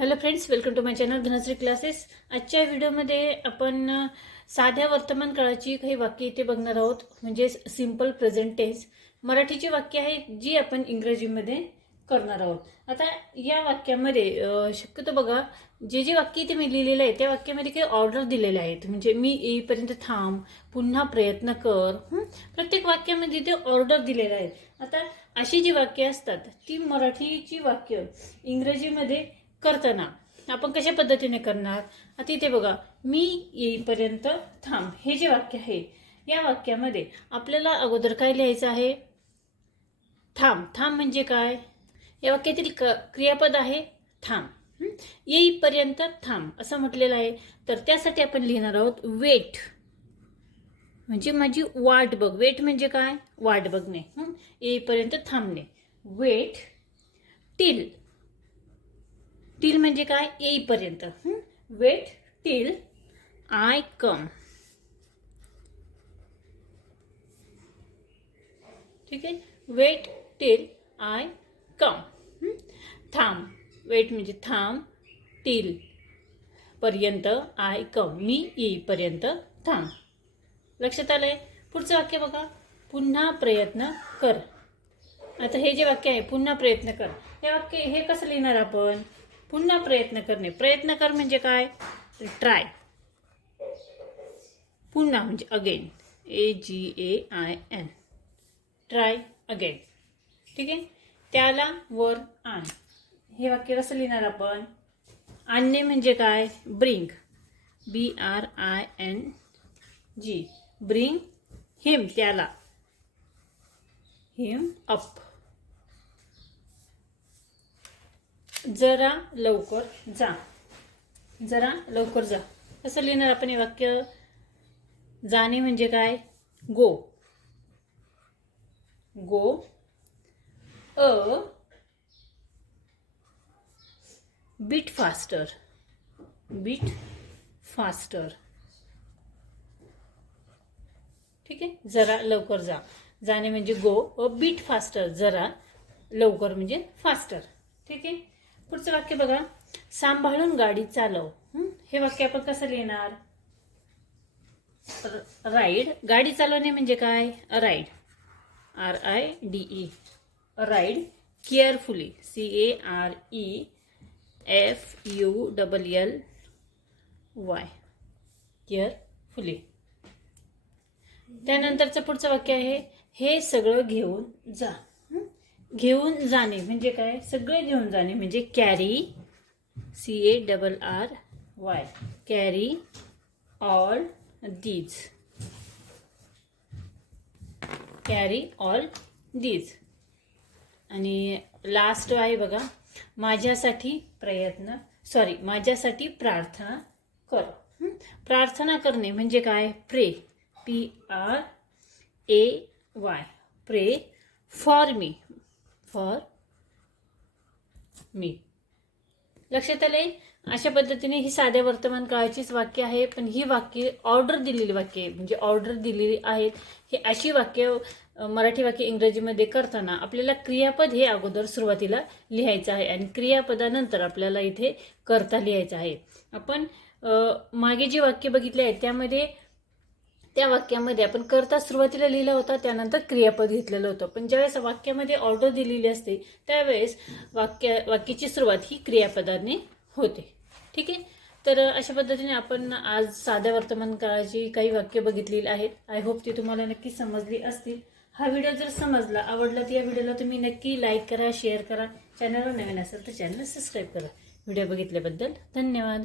Hello friends welcome to my channel Dhanashree classes आजच्या व्हिडिओमध्ये आपण साध्या वर्तमान काळाची काही वाक्य इथे बघणार आहोत म्हणजे सिंपल प्रेझेंट टेन्स मराठीची वाक्य आहे जी आपण इंग्रजीमध्ये करणार आहोत. आता या वाक्यामध्ये शक्यतो बघा जे जे वाक्य इथे मी लिहिलेलं आहे त्या वाक्यामध्ये काही ऑर्डर दिलेले आहेत. म्हणजे मी येईपर्यंत थांब पुन्हा प्रयत्न कर प्रत्येक वाक्यामध्ये ते ऑर्डर दिलेले आहेत. आता अशी जी वाक्य असतात ती मराठीची वाक्य. इंग्रजीमध्ये करताना. आपण कशा पद्धतीने करणार? आता इथे बघा मी येईपर्यंत थांब. हे जे वाक्य आहे या वाक्यामध्ये आपल्याला अगोदर काय लिहायचं आहे? थांब. थांब म्हणजे काय? या वाक्यातील क- क्रियापद आहे थांब. येईपर्यंत थांब असं म्हटलेलं आहे. तर त्यासाठी आपण लिहिणार आहोत वेट. म्हणजे माझी वाट बघ. वेट म्हणजे काय? वाट बघणे. येईपर्यंत थांबणे. Weight till. टील म्हणजे काय? येईपर्यंत. वेट टील आय कम ठीक आहे? वेट टील आय कम थांब. वेट म्हणजे थांब. टील पर्यंत आय कम मी येईपर्यंत थांब. लक्षात आलंय? पुढचं वाक्य बघा. पुन्हा प्रयत्न कर. आता हे जे वाक्य आहे पुन्हा प्रयत्न कर. हे वाक्य हे कसं लिहिणार आपण? पुन्हा प्रयत्न करणे. प्रयत्न कर म्हणजे काय? ट्राय पुन्हा म्हणजे again A G A I N try again ठीक आहे? त्याला वर आण. हे वाक्य कसं लिहिणार आपण? आणणे म्हणजे काय? Bring B R I N G bring him त्याला. हिम अप जरा लवकर जा. जरा लवकर जा. कसं लिहिणार आपण हे वाक्य. जाणे म्हणजे काय? Go. Go. A. Bit faster. Bit faster. ठीक आहे? जरा लवकर जा. जाणे म्हणजे गो. A, bit faster. जरा लवकर म्हणजे फास्टर. ठीक आहे? पुढचं वाक्य बघा. सांभाळून गाडी चालव. हे? वाक्य आपण कसं लिहिणार? राईड गाडी चालवणे म्हणजे काय? Ride R I D E ride carefully C A R E F U double L Y carefully त्यानंतरचं पुढचं वाक्य आहे हे सगळं घेऊन जा. घेऊन जाणे म्हणजे काय? सगळे घेऊन जाणे म्हणजे carry C A double R Y carry all these carry all these आणि लास्ट आहे बघा माझ्यासाठी प्रयत्न सॉरी माझ्यासाठी प्रार्थना कर. प्रार्थना करणे म्हणजे काय? Pray P R A Y pray for me for me लक्षात आले अशा पद्धतीने ही साध्या वर्तमान काळाचीच वाक्य आहे पण ही वाक्य ऑर्डर दिलेली वाक्य आहे. म्हणजे ऑर्डर दिलेली आहेत ही अशी वाक्य मराठी वाक्य इंग्रजीमध्ये करताना आपल्याला क्रियापद हे अगोदर सुरुवातीला लिहायचं आहे आणि क्रियापदानंतर आपल्याला इथे करता लिहायचं आहे. आपण मागे जे वाक्य बघितले आहेत त्यामध्ये त्या वाक्यामध्ये आपण करता सुरुवातीला लिहिला होता त्यानंतर क्रियापद घेतलेलं होतं. पण ज्यावेळेस वाक्यामध्ये ऑर्डर दिलेली असते त्यावेळेस वाक्य वाक्याची सुरुवात ही क्रियापदाने होते. ठीक आहे? तर अशा पद्धतीने आपण आज साध्या वर्तमान काळाची काही वाक्य बघितलेली आहेत. आय होप ती तुम्हाला नक्की समजली असतील. हा व्हिडिओ जर समजला आवडला तर या व्हिडिओला तुम्ही नक्की लाईक करा शेअर करा. चॅनलवर नवीन असेल तर चॅनल सबस्क्राईब करा. व्हिडिओ बघितल्याबद्दल धन्यवाद.